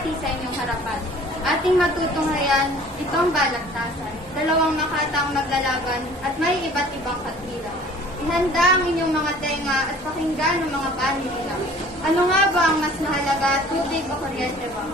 bumati sa inyong harapan. Ating matutunghayan itong balagtasan. Dalawang makataong maglalaban at may iba't ibang katwiran. Ihanda ang inyong mga tenga at pakinggan ang mga panig nila. Ano nga ba ang mas mahalaga, tubig o kuryente ba?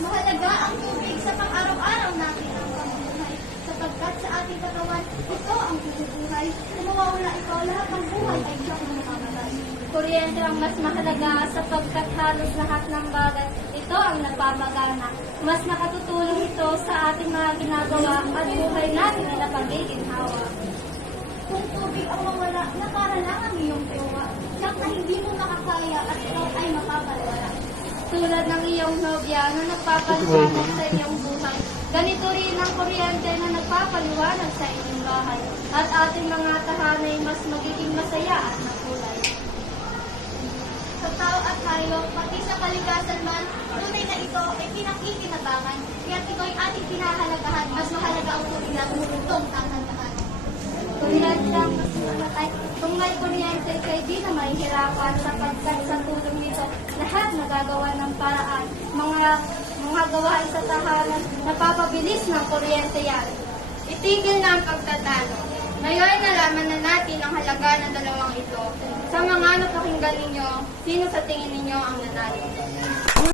Mahalaga ang tubig sa pang-araw-araw natin ang pamumuhay, sapagkat sa ating katawan, ito ang buhay. Kung mawawala ito, lahat ng buhay ay siyang mamamatay. Kuryente ang mas mahalaga sapagkat halos lahat ng bagay ito ang nagpapagana. Mas nakatutulong ito sa ating mga ginagawa at buhay natin na pagiging-hawa. Kung tubig ang mawala, nakara lang ang iyong tuwa. Sak na hindi mo makakaya at ikaw ay mapapalala. Tulad ng iyong nobya na nagpapaliwanag sa iyong buhay, ganito rin ang kuryente na nagpapaliwanag sa inyong bahay at ating mga tahanay mas magiging masaya at makulay. Sa tao at hayop, pati sa kalikasan man, tunay na ito ay pinakikinabangan. Kaya't ito ay ating pinahalagahan. Mas mahalaga ang tubig na tumutong tahan-tahan. Kuryente ang mas mamatay. Kung may kuryente, kayo di na mahihirapan sapagkat sa tulong nito, lahat nagagawa ng paraan. Mga gawain sa tahanan, napapabilis ng kuryente yan. Itigil na ang pagtatalo. Ngayon, nalaman na natin ang halaga ng dalawang ito. Sa mga napakinggan ninyo, sino sa tingin ninyo ang nanalo?